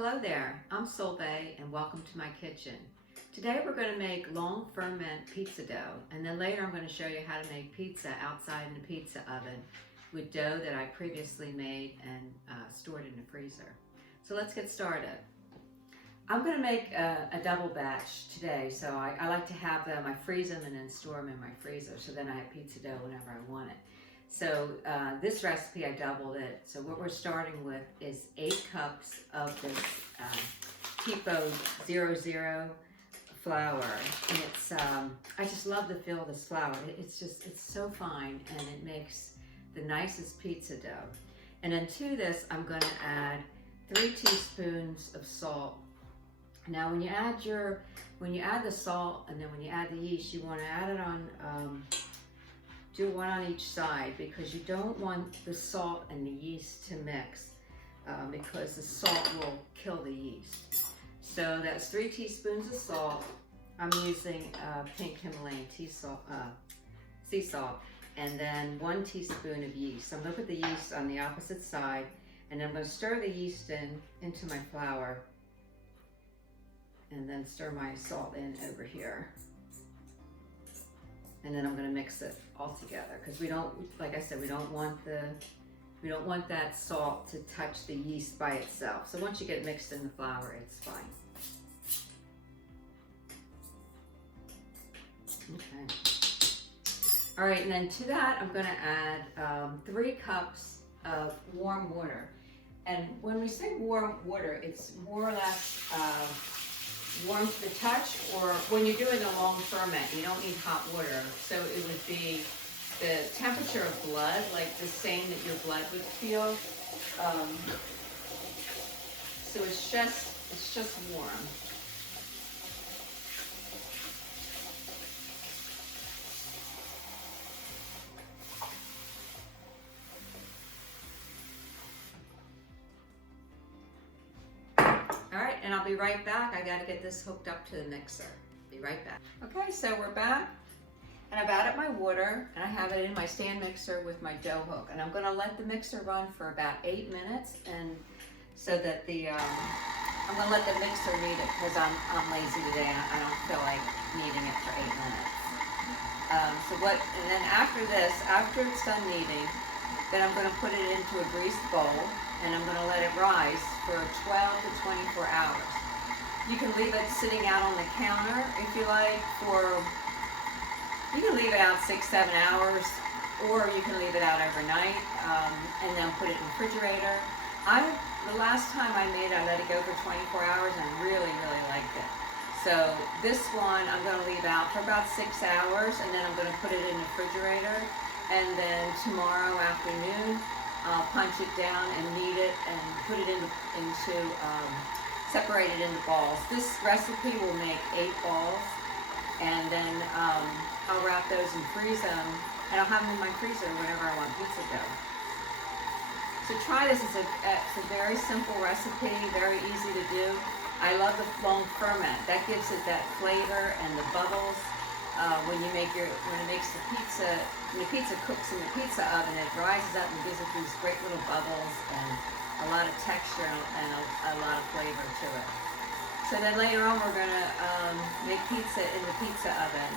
Hello there, I'm Solveig and welcome to my kitchen. Today we're going to make long ferment pizza dough, and then later I'm going to show you how to make pizza outside in the pizza oven with dough that I previously made and stored in the freezer. So let's get started. I'm going to make a double batch today, so I like to have them, I freeze them and then store them in my freezer, so then I have pizza dough whenever I want it. So this recipe, I doubled it. So what we're starting with is 8 cups of this Tipo 00 flour. And it's, I just love the feel of this flour. It's so fine, and it makes the nicest pizza dough. And then to this, I'm gonna add 3 teaspoons of salt. Now when you add the salt, and then when you add the yeast, you wanna add it on, do one on each side, because you don't want the salt and the yeast to mix because the salt will kill the yeast. So that's 3 teaspoons of salt. I'm using pink Himalayan sea salt, and then 1 teaspoon of yeast. So I'm gonna put the yeast on the opposite side, and I'm gonna stir the yeast into my flour, and then stir my salt in over here. And then I'm going to mix it all together, because we don't, like I said, we don't want that salt to touch the yeast by itself. So once you get it mixed in the flour, it's fine. Okay. All right, and then to that, I'm going to add 3 cups of warm water. And when we say warm water, it's more or less warm to the touch, or when you're doing a long ferment, you don't need hot water. So it would be the temperature of blood, like the same that your blood would feel. So it's just warm. And I'll be right back. I gotta get this hooked up to the mixer. Be right back. Okay, so we're back, and I've added my water, and I have it in my stand mixer with my dough hook, and I'm gonna let the mixer run for about 8 minutes, and so that I'm gonna let the mixer knead it, because I'm lazy today. I don't feel like kneading it for 8 minutes. And then after this, after it's done kneading, then I'm gonna put it into a greased bowl, and I'm gonna let it rise for 12 to 24 hours. You can leave it sitting out on the counter if you like, you can leave it out 6-7 hours, or you can leave it out overnight, and then put it in the refrigerator. The last time I made it, I let it go for 24 hours and really, really liked it. So this one I'm gonna leave out for about 6 hours, and then I'm gonna put it in the refrigerator, and then tomorrow afternoon, I'll punch it down and knead it and put it separate it into balls. This recipe will make 8 balls, and then I'll wrap those and freeze them, and I'll have them in my freezer whenever I want pizza dough. So try this. It's a very simple recipe, very easy to do. I love the long ferment. That gives it that flavor and the bubbles. When it makes the pizza, when the pizza cooks in the pizza oven, it rises up and gives it these great little bubbles and a lot of texture and a lot of flavor to it. So then later on, we're gonna make pizza in the pizza oven.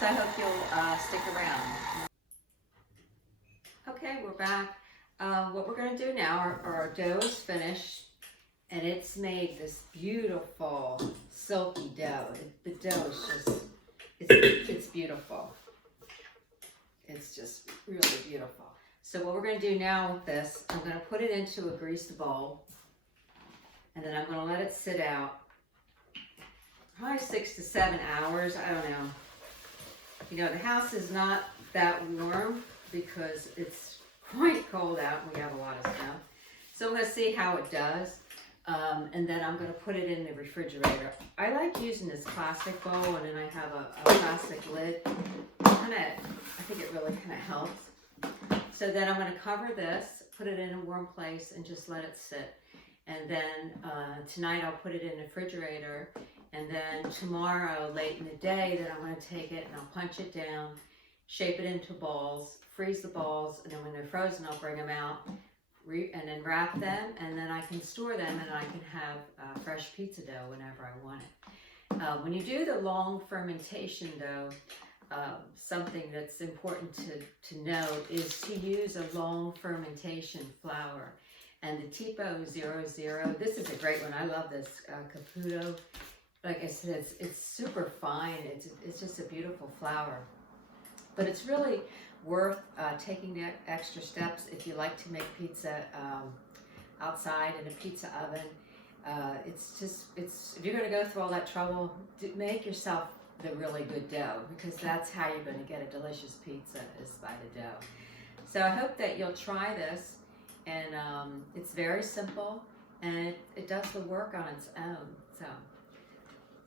So I hope you'll stick around. Okay, we're back. What we're gonna do now, our dough is finished, and it's made this beautiful silky dough. The dough is just, it's beautiful. It's just really beautiful. So what we're going to do now with this, I'm going to put it into a greased bowl, and then I'm going to let it sit out probably 6 to 7 hours. I don't know. You know, the house is not that warm because it's quite cold out and we have a lot of snow. So we're going to see how it does. And then I'm going to put it in the refrigerator. I like using this plastic bowl, and then I have a plastic lid. I think it really kind of helps. So then I'm going to cover this, put it in a warm place, and just let it sit. And then tonight I'll put it in the refrigerator. And then tomorrow, late in the day, then I'm going to take it and I'll punch it down, shape it into balls, freeze the balls, and then when they're frozen, I'll bring them out, and then wrap them, and then I can store them, and I can have fresh pizza dough whenever I want it. When you do the long fermentation dough, something that's important to note is to use a long fermentation flour. And the Tipo 00, this is a great one. I love this Caputo. Like I said, it's super fine. It's just a beautiful flour. But it's really worth taking the extra steps if you like to make pizza outside in a pizza oven. If you're going to go through all that trouble, make yourself the really good dough, because that's how you're going to get a delicious pizza, is by the dough. So I hope that you'll try this, and it's very simple, and it does the work on its own.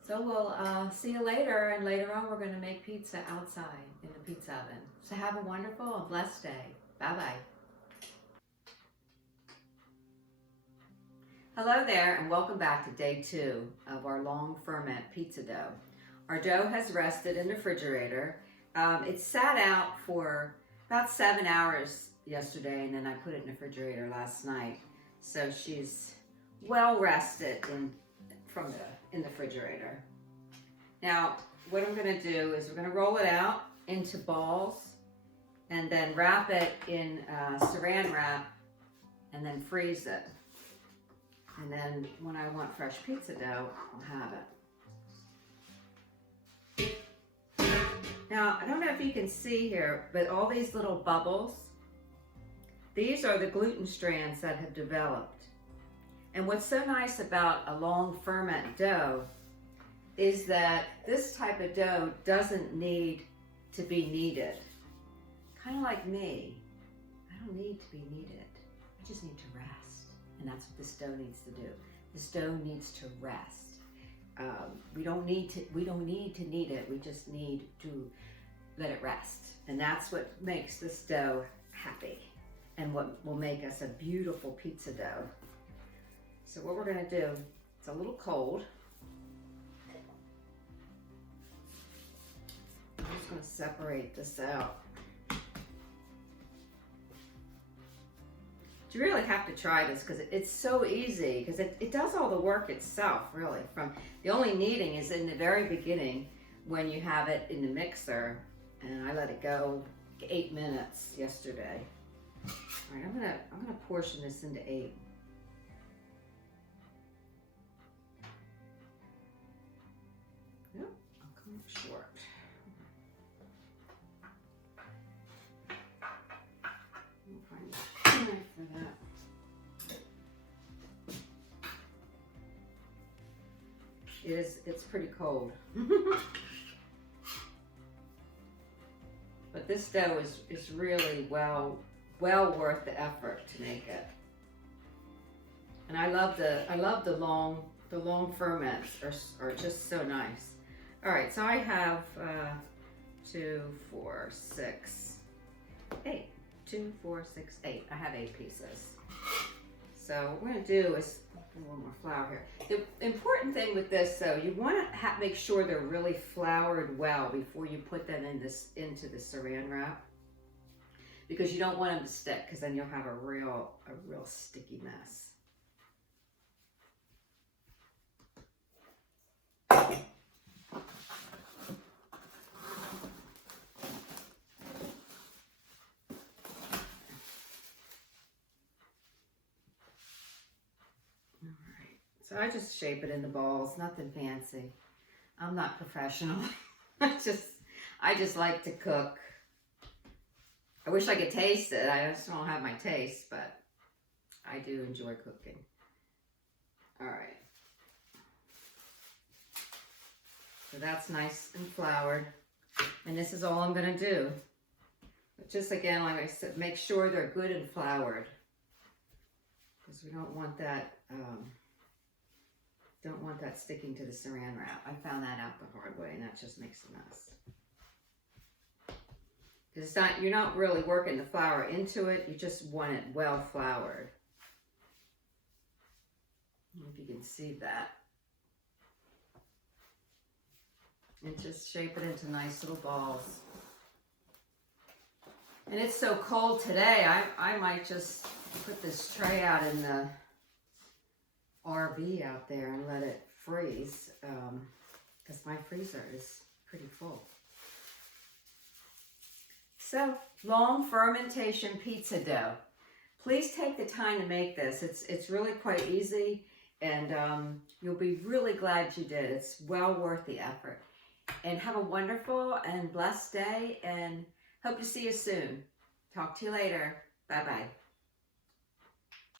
So we'll see you later, and later on we're going to make pizza outside in the pizza oven. So have a wonderful and blessed day. Bye-bye. Hello there, and welcome back to day 2 of our long ferment pizza dough. Our dough has rested in the refrigerator. It sat out for about 7 hours yesterday, and then I put it in the refrigerator last night. So she's well rested in the refrigerator. Now, what I'm going to do is we're going to roll it out into balls, and then wrap it in saran wrap, and then freeze it. And then when I want fresh pizza dough, I'll have it. Now, I don't know if you can see here, but all these little bubbles, these are the gluten strands that have developed. And what's so nice about a long ferment dough is that this type of dough doesn't need to be kneaded. Kind of like me. I don't need to be kneaded. I just need to rest. And that's what this dough needs to do. This dough needs to rest. We don't need to knead it. We just need to let it rest. And that's what makes this dough happy, and what will make us a beautiful pizza dough. So what we're going to do, it's a little cold. I'm just going to separate this out. You really have to try this, because it's so easy, because it does all the work itself, really. The only kneading is in the very beginning when you have it in the mixer, and I let it go 8 minutes yesterday. All right, I'm gonna portion this into 8. Yep, I'll come up short. For that. It's pretty cold. But this dough is really well worth the effort to make it. And I love the long ferments are just so nice. All right, so I have 2, 4, 6, 8. 2, 4, 6, 8. I have 8 pieces. So what we're going to do is a little more flour here. The important thing with this, though, you want to make sure they're really floured well before you put them into the saran wrap, because you don't want them to stick, because then you'll have a real sticky mess. So I just shape it into balls, nothing fancy. I'm not professional. I just like to cook. I wish I could taste it. I just don't have my taste, but I do enjoy cooking. All right. So that's nice and floured. And this is all I'm going to do. But just again, like I said, make sure they're good and floured, because we don't want that sticking to the saran wrap. I found that out the hard way, and that just makes a mess. Because you're not really working the flour into it, you just want it well floured. I don't know if you can see that. And just shape it into nice little balls. And it's so cold today, I might just put this tray out in the RV out there and let it freeze because my freezer is pretty full. So, long fermentation pizza dough. Please take the time to make this. It's really quite easy, and you'll be really glad you did. It's well worth the effort. And have a wonderful and blessed day, and hope to see you soon. Talk to you later. Bye-bye.